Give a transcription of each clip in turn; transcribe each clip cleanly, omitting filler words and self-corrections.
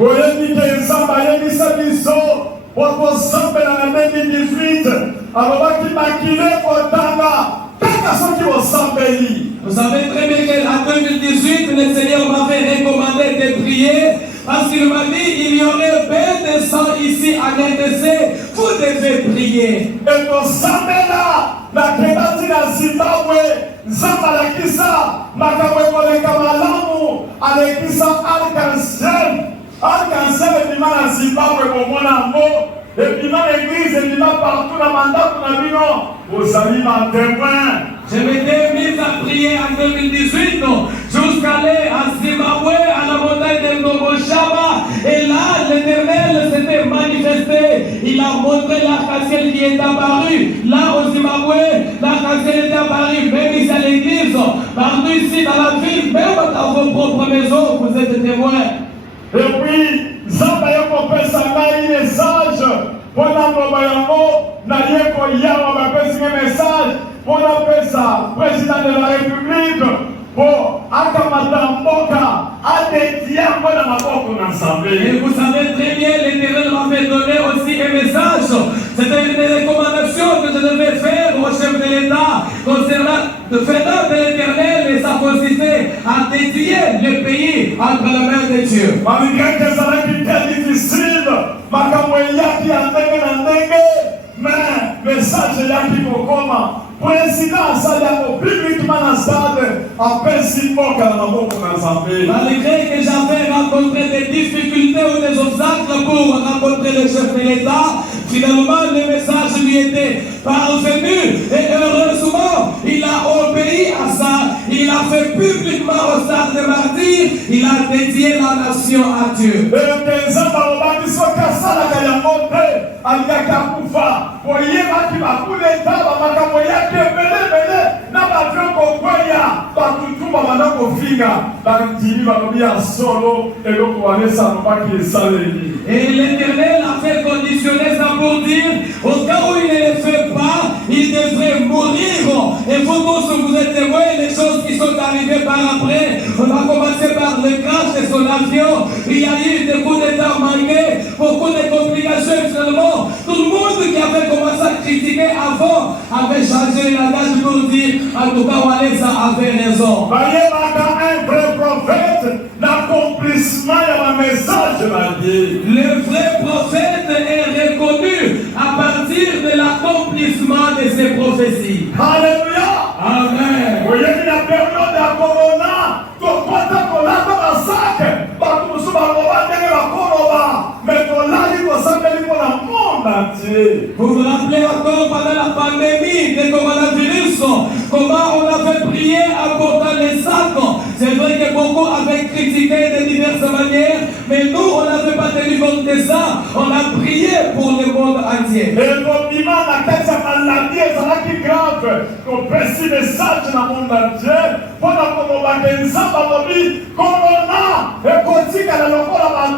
Oyebi ke nzambe ayebisa biso bokozambela na 2018 alobaki makile kotanga taka soki osambeli. Vous savez très bien qu'en 2018, le Seigneur m'avait recommandé de prier parce qu'il m'a dit il y aurait bien de sang ici en RDC, vous devez prier. Et kozambela na kebati na Zimbabwe nzambe alakisa makambo ekoleka malamu alekisa arc-en-ciel ebima na Zimbabwe komona yango ebima na église ebima partout na mandako na bino ozali na témoin. Je m'étais mis à prier en 2018 jusqu'à aller à Zimbabwe, à la montagne de Nogoshaba. Et là, l'Éternel s'était manifesté. Il a montré l'arc-en-ciel qui est apparu. Là, au Zimbabwe, l'arc-en-ciel est apparu. Même ici à l'église, partout ici dans la ville, même dans vos propres maisons, vous êtes témoins. Et puis, Zamba yokopesa ngai message. Pona ngoba yango na yeko yawa bapesi message. Pona pesa président de la République pour akamata mboka adetia mbona maboko na nsambe. Et vous savez très bien, l'Éternel m'avait donné aussi un message. C'était une recommandation que je devais faire au chef de l'État concernant le fait de l'Éternel, et ça consistait à dédier le pays entre la main de Dieu. Malgré que ça a été difficile, makambo yaki ya ndenge na ndenge, mais message yaki kokoma. Président Sadiako publiquement dans le stade appelle mboka na maboko na nsambe. Malgré que j'avais rencontré des difficultés ou des obstacles pour rencontrer le chef de l'État, finalement le message lui était parvenu et heureusement il a obéi à ça. Il a fait publiquement au stade de martyrs, il a dédié la nation à Dieu. Et l'Éternel a fait conditionner ça pour dire, au cas où il ne le fait pas, il devrait mourir. Et vous tous, vous êtes témoins, les choses qui sont arrivées par après. On va commencer par le crash de son avion. Il y a eu des coups d'état manqués, beaucoup de complications. Et finalement, tout le monde qui avait commencé à critiquer avant avait changé le langage pour dire, en tout cas, Walesa avait raison. Un vrai prophète, l'accomplissement de message de Dieu. Le vrai prophète est reconnu à partir de l'accomplissement de ses prophéties. Alléluia. Amen. Vous voyez la période de corona, tout le monde a sac, vous vous rappelez encore pendant la pandémie de coronavirus, comment on avait prié en portant les sacs. C'est vrai que beaucoup avaient critiqué de diverses manières, mais nous, on n'avait pas tenu compte de ça. On a prié pour le monde entier. Et le moment à quelle maladie est grave, qu'on précise le message dans le monde entier, pour corona, et continue à la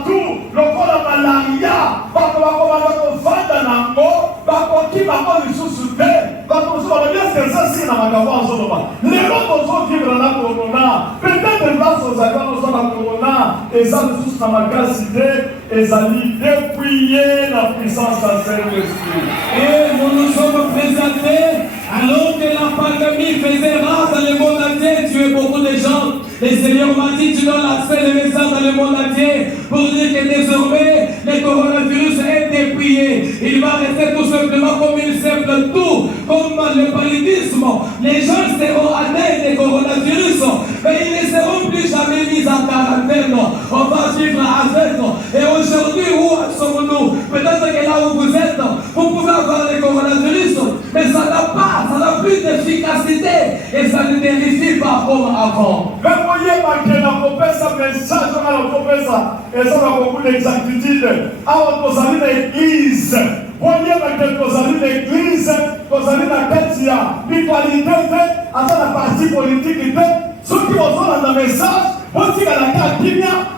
tout, le corona malaria, parce qu'on va nango, bakoki bango lisusu te, bakozwa bien c'est na makambo azoloba. Lelo tozovivre na corona, peut-être place ozali wana na corona, eza lisusu na makasi te, ezali dépouillé la puissance à Saint-Esprit. Et nous nous sommes présentés alors que la pandémie faisait rage dans le monde entier, tuait beaucoup de gens. Le Seigneur m'a dit, tu donnes l'accès de message dans le monde entier pour dire que désormais, le coronavirus est dépouillé. Il va rester tout simplement comme une simple toux, comme le paludisme. Les gens seront atteints de coronavirus, mais ils ne seront plus jamais mis en quarantaine. On va vivre avec. Et aujourd'hui, où sommes-nous? Peut-être que là où vous êtes, vous pouvez avoir le coronavirus, mais ça n'a plus d'efficacité et ça ne vérifie pas comme avant. Voyez que la prophétie message à la prophétie et ça a beaucoup d'exactitude. Alors vous allez l'église. Voyez que vous allez l'église, vous allez la qualité, l'égalité, à la partie politique. Ceux qui vont dans le message, vous dites à la carte,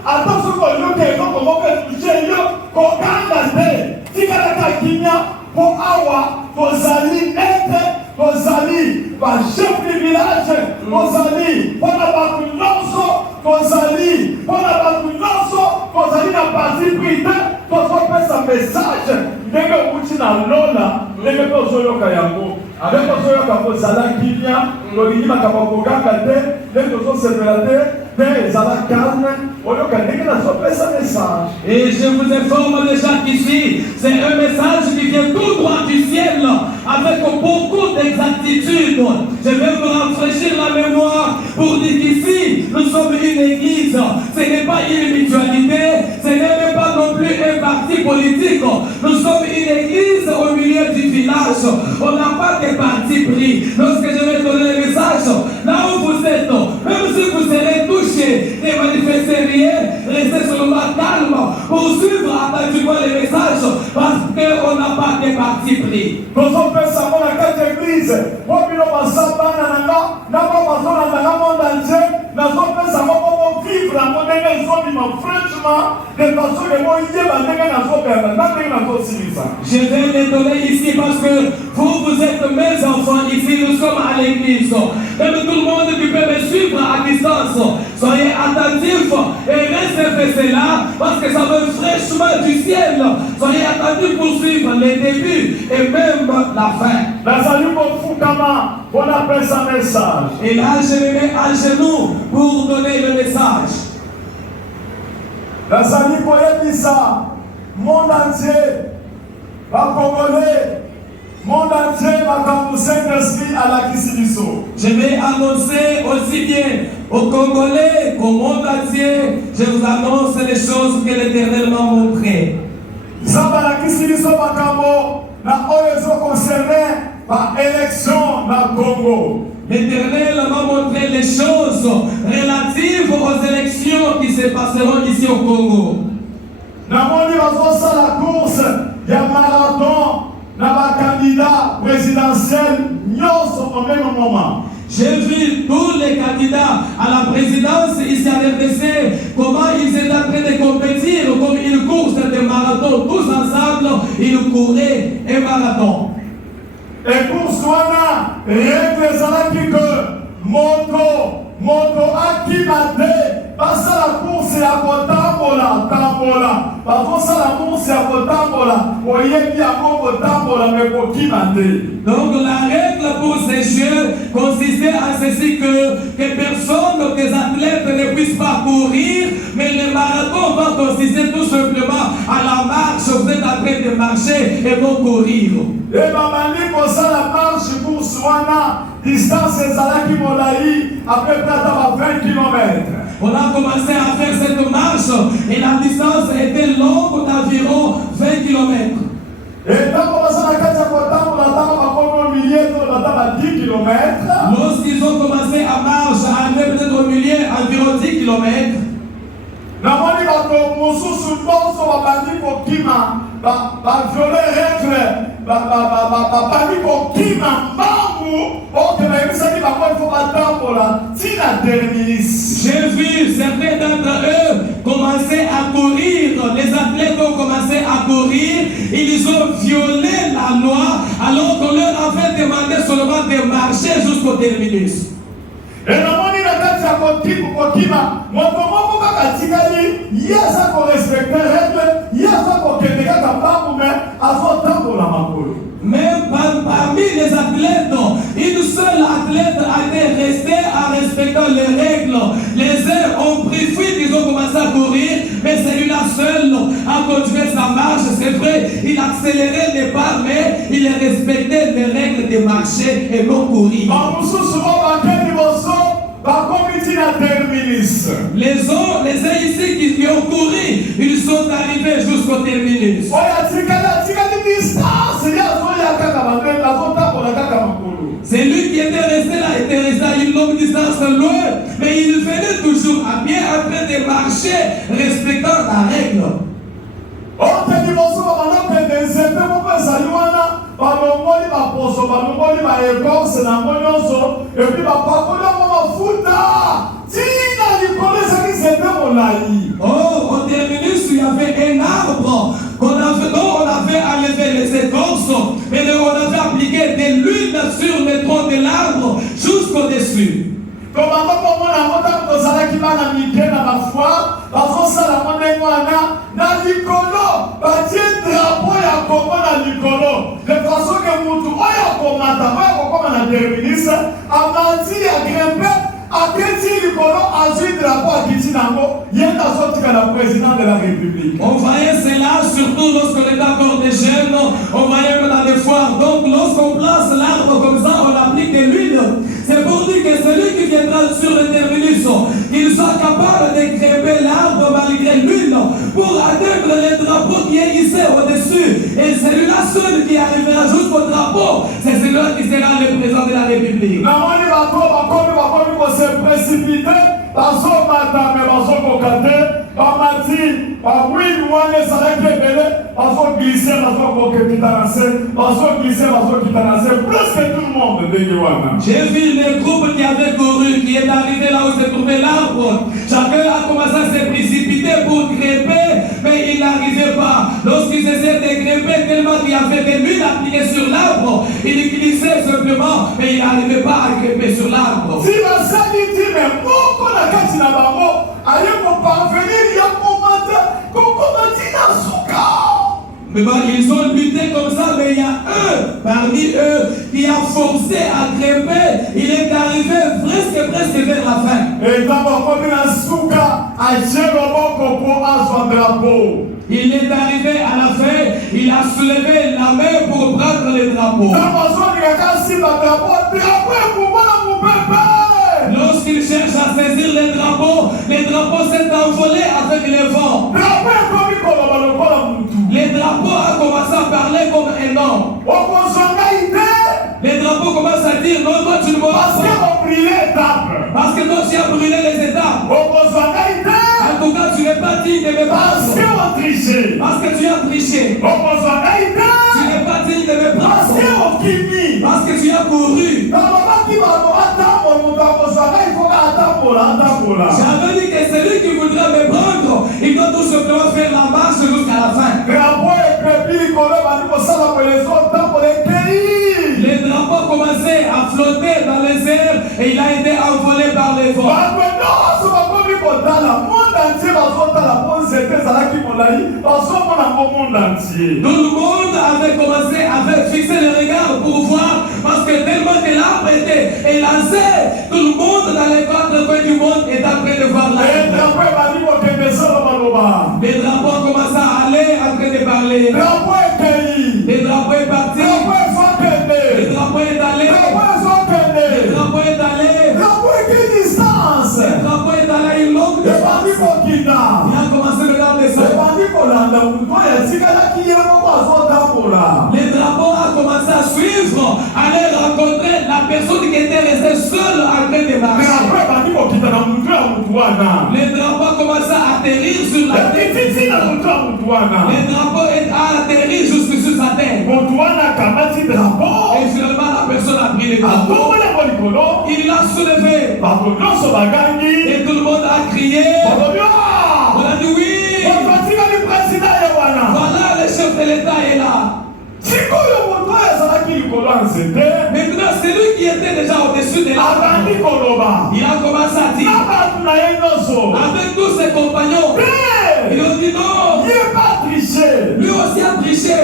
attention qu'on ait touché, qu'on garde, si à la carte, pour avoir, vous allez être, vous allez, par chef du village, vous allez, pour la partie vous allez, pour la partie vous allez la tozopesa message ndenge okuti na lola ndenge tozoyoka yango ndenge tozoyoka kozala kimia tolingi makambo kokanga te ndenge tozosepela te mpe ezala calme oyoka ndenge nazopesa message. Et je vous informe déjà qu'ici c'est un message qui vient tout droit du ciel avec beaucoup d'exactitude. Je vais vous rafraîchir la mémoire pour dire qu'ici nous sommes une église. Ce n'est pas une mutualité, ce n'est même pas non plus un parti politique. Nous sommes une église au milieu du village. On n'a pas de parti pris. Lorsque je vais donner le message, là où vous êtes, même si vous serez touché, ne manifestez rien, restez seulement calme pour suivre attentivement les messages parce qu'on n'a pas de parti pris. tozopesa ngo na kati ya eglize po bino basabana nanga nabo bazolanda na monde entier nazopesa ngo po vivre yango ndenge ezobima franchement de façon emoyeba ndenge nazobenda na ndenge nazosilisa. Je vais les donner ici parce que vous êtes mes enfants ici, nous sommes à l'église. Même tout le monde qui peut me suivre à distance, soyez attentifs et restez là parce que ça veut fraîchement du ciel. Soyez attentifs pour suivre les débuts et même la fin. nazali kofukama mpona pesa message. Et là, je me mets à genoux pour donner le message. nazali koyebisa monde entier bakongolais monde entier makambo Saint-Esprit alakisi biso. Je vais annoncer aussi bien aux Congolais qu'au monde entier. Je vous annonce les choses que l'Éternel m'a montrées. nzambe alakisi biso makambo na oyo ezokoncerne baélection na Congo. L'Éternel m'a montré les choses relatives aux élections qui se passeront ici au Congo. namoni bazosala course ya marathon na bacandidat présidentiel nyonso au même moment. J'ai vu tous les candidats à la présidence ici à RDC, comment ils étaient en train de compétir comme une course de marathon. Tous ensemble, ils couraient un marathon. Et pour wana règle ezalaki que moto akima te basala course ya kotambola bazosala course ya kotambola oyebi yango kotambola me kokima te. Donc la règle pour ces jeux consistait à ceci que personne, des athlètes ne puissent pas courir, mais le marathon va consister tout simplement à la marche. Vous êtes en train de marcher et non courir. Et babandi kosala marche course wana distance ezalaki molai à peu près à 20 km. On a commencé à faire cette marche et la distance était longue d'environ 20 km. Et tant qu'on va s'en accacher à côté, on attend à au milieu, on attend à 10 km. Lorsqu'ils ont commencé à marcher, à peut-être au milieu, environ 10 km. namoni bato mosusu nyonso babandi kokima baviole règle babandi kokima mbangu oke bayebisaki bango ifo batambola ntina terminus. J'ai vu certains d'entre eux commencer à courir, les athlètes ont commencé à courir, ils ont violé la loi alors qu'on leur avait demandé seulement de marcher jusqu'au terminus. Et namoni na kati ya kokima moto moko kaka tikali ye aza korespecte règle ye aza kokende kaka mbangu me azotambola makolo. Même parmi les athlètes, une seule athlète a été restée en respectant les règles. Les uns ont pris fuite, ils ont commencé à courir, mais celui-là seul a continué sa marche. C'est vrai, il accélérait les pas, mais il respectait les règles de marcher et non courir. Les uns ici qui ont couru, ils sont arrivés jusqu'au terminus. C'est lui qui était resté là, était resté à une longue distance loin, mais il venait toujours à bien en train de marcher, respectant la règle. Oh, au terminus, il y avait un arbre dont on avait enlevé les écorces, mais on avait appliqué de l'huile sur le tronc de l'arbre jusqu'au-dessus. Christ, amati agrimpé, aketi likolo azui drapeau akiti nango, yenda sotika la président de la République. On voyait cela surtout lorsqu'on était encore des jeunes, on voyait que dans des foires. Donc lorsqu'on place l'arbre comme ça, on applique de l'huile. C'est pour dire que celui qui viendra sur le terminus, qu'il soit capable de crêper l'arbre malgré l'huile pour atteindre le drapeau qui est hissé au-dessus. Et celui-là seul qui arrivera jusqu'au drapeau, c'est celui-là qui sera le président de la République. Se précipiter, bazomata me bazokokate, bamati, bawili wane salaki ebele, bazoglisser, bazokitana, presque tout le monde ndenge wana. J'ai vu les groupes qui avaient couru, qui est arrivé là où se trouvait l'arbre. Chacun a commencé à se précipiter pour grimper, mais il n'arrivait pas. Lorsqu'il essaie de grimper, tellement qu'il y avait des bulles appliquées sur l'arbre, il glissait simplement, mais il n'arrivait pas à grimper sur l'arbre. Si la sanité, mais beaucoup la kati na bango, allez pour parvenir, il y a mais bon, ils ont lutté comme ça, mais il y a un parmi eux qui a forcé à grimper. Il est arrivé presque vers la fin. Et il est arrivé à la fin, il a soulevé la main pour prendre le drapeau. Lorsqu'il cherche à saisir le drapeau s'est envolé avec le vent. Le drapeau a commencé à parler comme un homme. Le drapeau commence à dire non, toi tu ne m'auras pas. Parce que toi tu as brûlé les étapes. En tout cas, tu n'es pas digne de me prendre. Parce que tu as triché. Tu n'es pas digne de me prendre. Parce que tu as couru. J'avais dit que celui qui voudrait me prendre, il doit tout simplement faire la marche jusqu'à la fin. Le drapeau commençait à flotter dans les airs et il a été envolé par les vents. Tout le monde avait commencé à fixer le regard pour voir, parce que tellement que l'arbre était élancé, tout le monde dans les quatre coins du monde est en train de voir l'arbre. Les drapeaux ont commencé à aller en train de parler. Les drapeaux est parti. Le drapeau est allé. Le drapeau est allé. Le drapeau est allé à une longue distance. Il a commencé maintenant à descendre. Le drapeau a commencé à suivre, aller rencontrer la personne qui était restée seule en train de marcher. Le drapeau a commencé à atterrir sur la tête. Le drapeau a atterri jusque sur sa tête. Et finalement la personne a pris le drapeau. Il l'a soulevé. Et tout le monde a crié. On a dit oui. Voilà, le chef de l'État est là. Maintenant, c'est lui qui était déjà au-dessus de l'arbre. Il a commencé à dire avec tous ses compagnons. Ils ont dit non. Lui aussi a triché.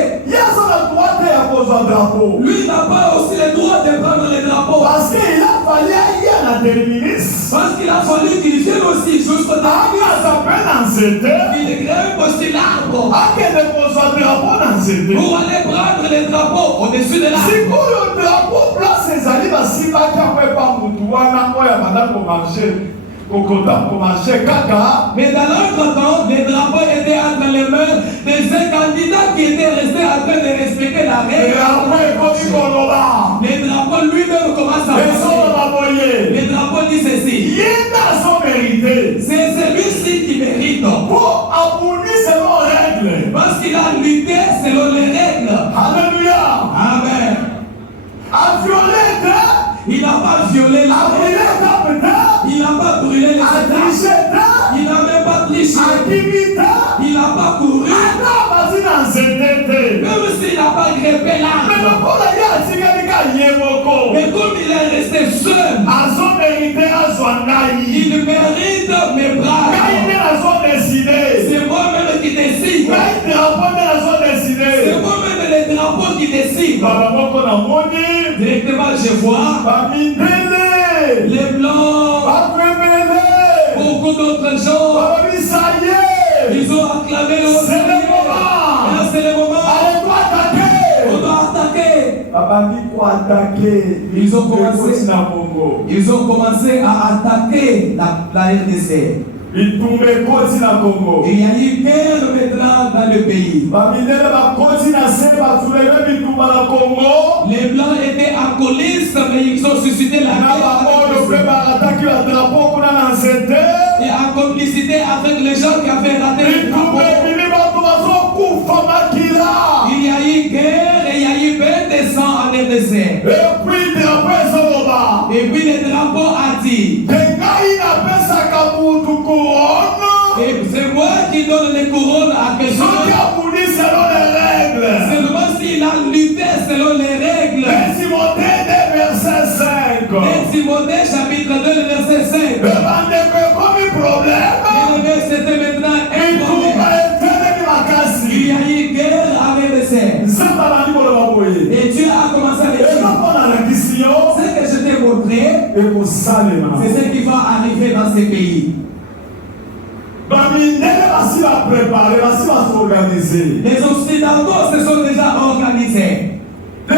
Lui n'a pas aussi le droit de prendre le drapeau. Parce qu'il a fallu qu'il vienne aussi jusqu'au début. Il grimpe aussi l'arbre pour aller prendre le drapeau au-dessus de l'arbre. Mais dans l'autre temps, les drapeaux étaient entre les mains des candidats qui étaient restés en train de respecter la règle. Les drapeaux lui-même commencent à parler. Les drapeaux disent ceci. C'est celui-ci qui mérite. Parce qu'il a lutté selon les règles. Alléluia. Amen. Il n'a pas violé la règle. Il n'a pas brûlé les étapes. Il n'a même pas triché. Il n'a pas couru. Même s'il n'a pas grimpé l'arbre. Mais comme il est resté seul, il mérite mes bras. C'est moi-même qui décide. C'est moi-même le drapeau qui décide. Directement, je vois les blancs, beaucoup d'autres gens, ils ont acclamé le Seigneur. Là, c'est le moment. On doit attaquer. Ils ont commencé à attaquer la RDC. Il y a eu guerre maintenant dans le pays. Les blancs étaient alcoolistes, mais ils ont suscité la guerre. Et en complicité avec les gens qui avaient raté le drapeau. Il y a eu guerre et il y a eu peine de sang en RDC. Et puis le drapeau a dit. Et c'est moi qui donne les couronnes à quelqu'un. Seulement s'il a lutté selon les règles. Timothée chapitre 2, le verset 5. C'était maintenant un problème. Il y a eu guerre avec les serfs. Et Dieu a commencé à le dire. Ce que je t'ai montré, c'est ce qui va arriver dans ces pays. Les Occidentaux se sont déjà organisés. De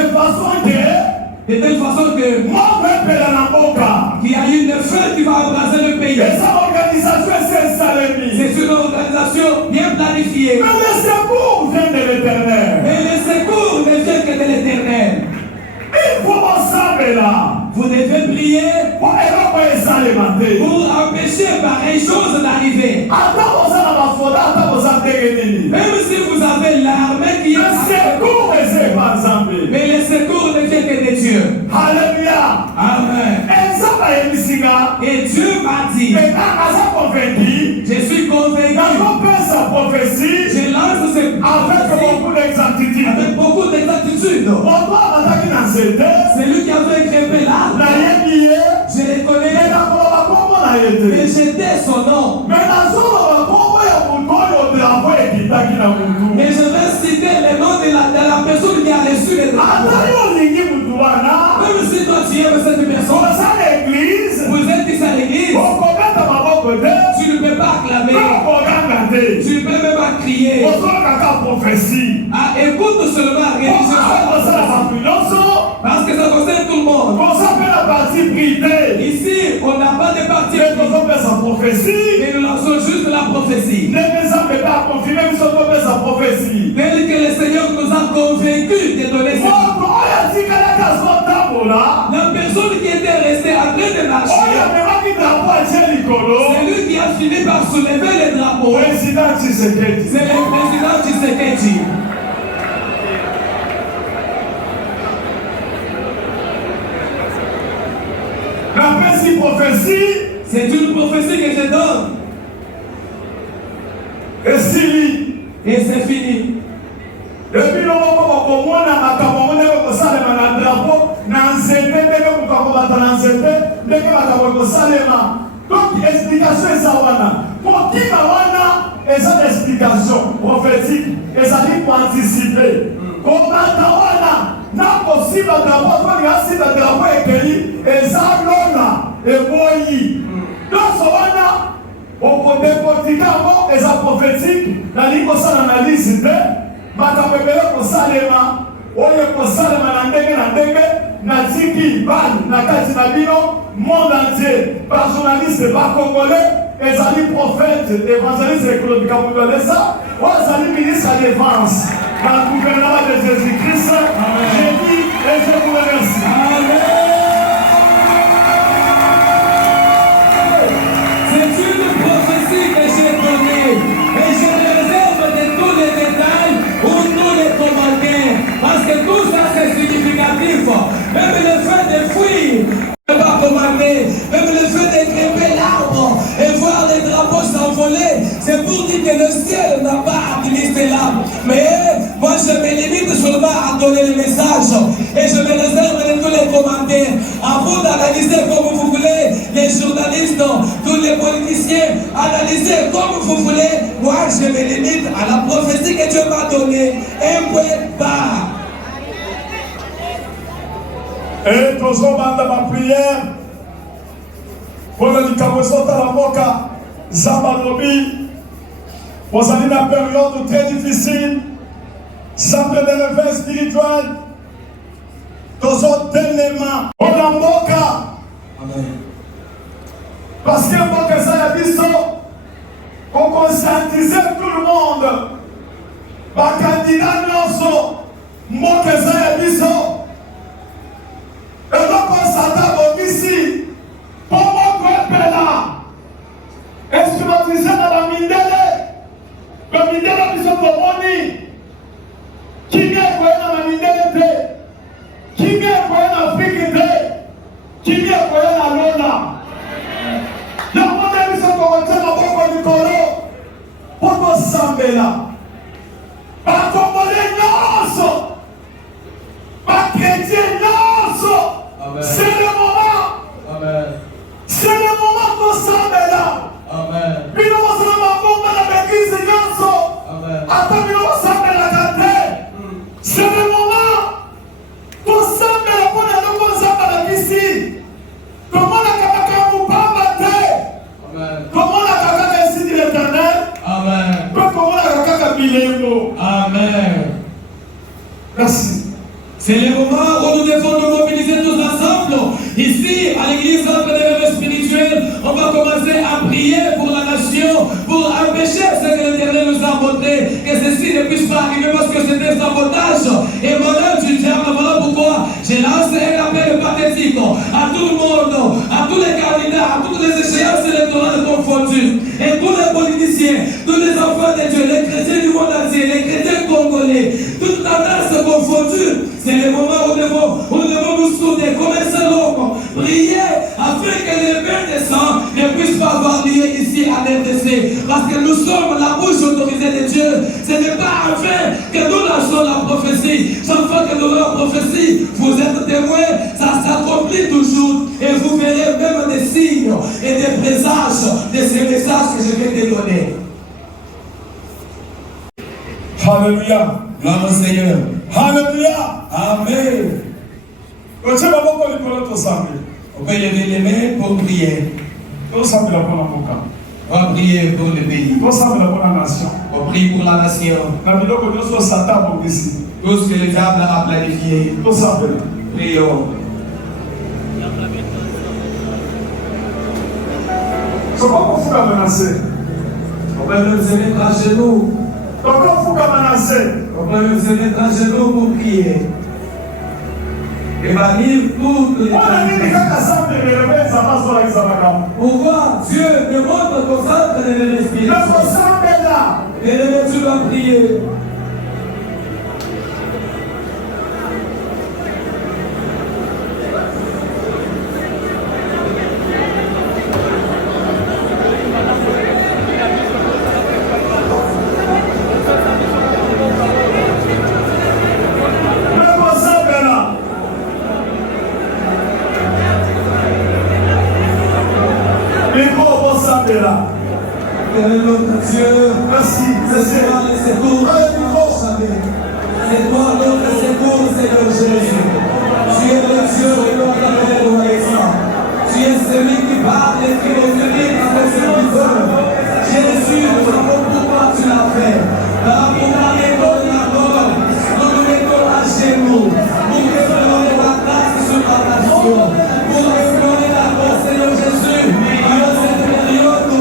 telle façon que qu'il y a une feu qui va embraser le pays. C'est une organisation bien planifiée. Mais le secours ne vient que de l'Éternel. Vous devez prier pour empêcher pareille chose d'arriver. Même si vous avez l'armée qui est mais le secours ne vient que de Dieu. Alléluia. Amen. Et Dieu m'a dit, je suis convaincu, je lance cette avec beaucoup d'exactitude. C'est lui qui avait grimpé là. Je le connais. Mais j'étais son nom. Mais je vais citer le nom de la personne qui a reçu le drapeau. Même si toi tu aimes cette personne, vous êtes ici à l'église, tu ne peux pas acclamer, tu ne peux même pas crier. Ah, écoute seulement parce que ça concerne tout le monde. Ici, on n'a pas de partie privée. Mais nous lançons juste la prophétie. Tel que le Seigneur nous a convaincus de donner cette la personne qui était restée en train de marcher, c'est lui qui a fini par soulever le drapeau. C'est le président Tshisekedi. C'est une prophétie que je donne. Et c'est fini. Depuis donc explication est ça pour qui explication prophétique et ça dit pour anticiper comment n'a possible drapeau et ça et boyi donc ça on peut décortiquer et ça prophétique la ligne ça analyse makamebele kosalema oyo kosalema na ndenge na tiki bani na kati na bino monde entier par journaliste par congolais ezali prophète évangéliste économique congolais ça ezali ministre à défense dans le gouvernement de Jésus-Christ. J'ai dit et je vous remercie. Amen. C'est une prophétie que j'ai donnée et je réserve de tous les détails pour tous les commentaires parce que tout ça c'est significatif. Même le fait de fuir ne pas commander, même le fait de grimper l'arbre et voir les drapeaux s'envoler, c'est pour dire que le ciel n'a pas administré l'arbre. Mais moi je me limite seulement à donner le message et je me réserve de tous les commentaires. À vous d'analyser comme vous voulez, les journalistes, tous les politiciens, analysez comme vous voulez. Moi je me limite à la prophétie que Dieu m'a donnée. Un point par. Et tozobanda ma prière. Pour le Kabosota la Moka, Zambalobi. Vous avez une période très difficile. Ça peut des réveils spirituels. Tozo tellement. On a Moka. Amen. Parce que Moka Zayabiso, on conscientisait tout le monde. Ma candidat Nyoso, Moka Zayabiso. Et donc on s'attend ici. Pour mon peuple là. Est-ce que vous disiez dans la Mindele? La Mindele a besoin de money. Qui est pour la Mindele? Qui est pour l'Afrique? Qui est pour la Lona? La monnaie est pour rentrer dans le Coro. Pour nous sembler là. Pas Congolais, non! Pas chrétien, non! C'est le moment. Amen. C'est le moment qu'on s'embête là. Amen. Puis nous allons dans l'église de Yanso. Amen. Attends, nous allons s'embêter la gâter. C'est le moment qu'on s'embête pour aller nous s'embêter ici. Comment la caca vous parle? Amen. Comment la caca ici de l'éternel? Amen. Comment la caca bilémo? Amen. Merci. C'est le moment où nous devons nous mobiliser tous ensemble. Ici, à l'église centre des réveils spirituels, on va commencer à prier pour la nation, pour empêcher ce que l'Éternel nous a montré, que ceci ne puisse pas arriver parce que c'est un sabotage. Et voilà du diable, voilà pourquoi j'ai lancé un appel pathétique à tout le monde, à tous les candidats, à toutes les échéances électorales confondues, et tous les politiciens, tous les enfants de Dieu, les chrétiens du monde entier, les chrétiens congolais, toutes tendances confondues. C'est le moment où nous devons nous souder, commencer l'homme, prier afin que les mains de sang ne puissent pas avoir lieu ici à l'RDC. Parce que nous sommes la bouche autorisée de Dieu. Ce n'est pas afin que nous lâchons la prophétie. Chaque fois que nous avons la prophétie, vous êtes témoins, ça s'accomplit toujours. Et vous verrez même des signes et des présages de ces messages que je vais te donner. Alléluia. Gloire au Seigneur. Alléluia. Amen. On peut lever les mains pour prier. On va prier pour le pays. On prie pour la nation. Tout ce que le diable a planifié. Prions. On peut même se mettre à genoux. On peut même se mettre à genoux pour prier. Et bannir toutes les... Pourquoi Dieu demande qu'on s'entre dans l'esprit? Et tu dois prier. Dieu, merci, c'est toi le secours, c'est toi notre secours, Seigneur Jésus. Tu es le Dieu de notre reconnaissance. Tu es celui qui parle et qui communique avec ses serviteurs. Jésus, nous savons pourquoi tu l'as fait. Pour parler de la mort, nous nous mettons à genoux, nous préférons la grâce sur la nation, pour explorer la mort, Seigneur Jésus, dans cette période.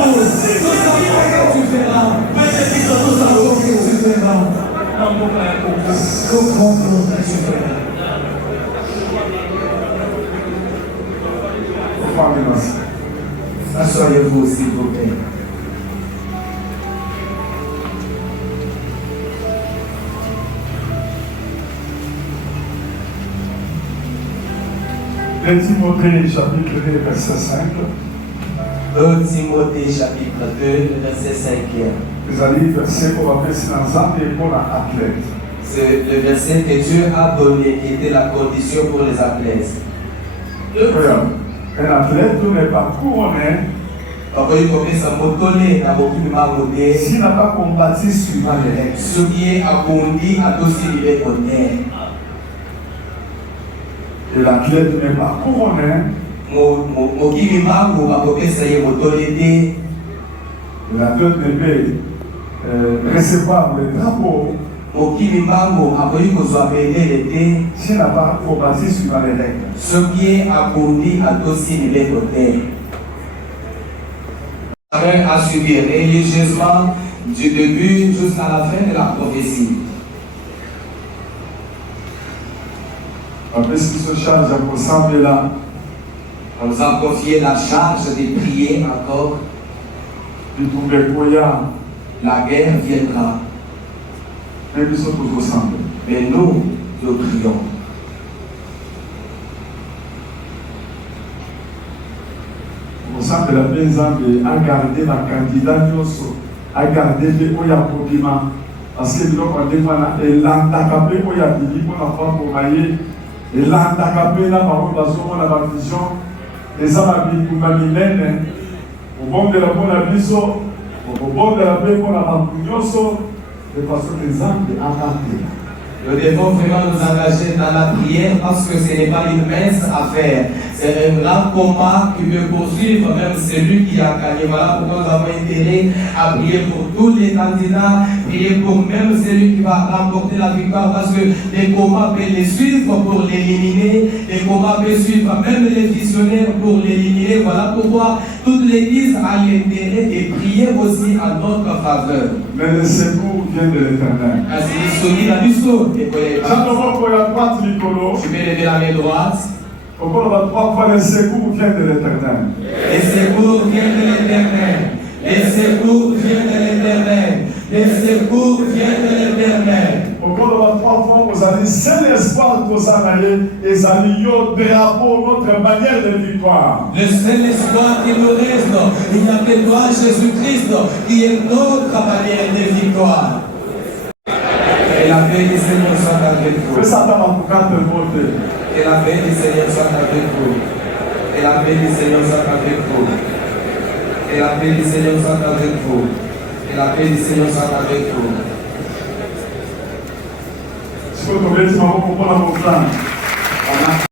Nous savons que tu feras. Nous savons que tu feras. Nous comprenons que tu feras. Asseyez-vous, s'il vous plaît. De Timothée chapitre 2 verset 5. 2 Timothée chapitre 2 verset 5. Ezali verset qu'on va appeler Sinazambe pour l'athlète. C'est le verset que Dieu a donné qui était la condition pour les athlètes. Regarde, un athlète n'est pas couronné s'il n'a pas combattu suivant les règles. Ce qui est abondi à aussi les honneurs. Et l'athlète n'est pas couronné. L'athlète ne peut recevoir le drapeau s'il n'a pas combattu suivant les règles. Ce qui est abondi à aussi les honneurs. À subir religieusement du début jusqu'à la fin de la prophétie. Après ce qui se charge à ressemble là. On nous a confié la charge de prier encore. La guerre viendra. Mais nous prions. Ensemble la présence a gardé la candidat a gardé le Oya parce que nous avons dit l'antacapé Oya Bibi pour la femme pour mailler et l'antacapé la parole la vision et ça va bien pour la milène au bon de la bonne abisso au bon de la paix pour la bambouillonso de façon que les âmes a gardé. Nous devons vraiment nous engager dans la prière parce que ce n'est pas une mince affaire. C'est un grand combat qui peut poursuivre même celui qui a gagné. Voilà pourquoi nous avons intérêt à prier pour tous les candidats, prier pour même celui qui va remporter la victoire parce que les combats peuvent les suivre pour l'éliminer, les combats peuvent suivre même les visionnaires pour l'éliminer. Voilà pourquoi toute l'Église a l'intérêt de prier aussi en notre faveur. Mais le secours vient de l'Éternel. Tu peux lever la main droite. Encore trois fois, le secours vient de l'Éternel. Les secours viennent de l'Éternel. Les secours viennent de l'Éternel. Les secours viennent de l'Éternel. Encore trois fois, vous allez, c'est l'espoir que vous avez, et ça lui drapeau, notre bannière de victoire. Le seul espoir qui nous reste, il n'y a que toi, Jésus-Christ, qui est notre bannière de victoire. Et la paix du Seigneur soit avec vous. Que ça t'a pour quatre votes. Que la paix du Seigneur soit avec vous. Que la paix du Seigneur soit avec vous. Que la paix du Seigneur soit avec vous. Que la paix du Seigneur soit avec vous. Je peux tomber sur mon plan.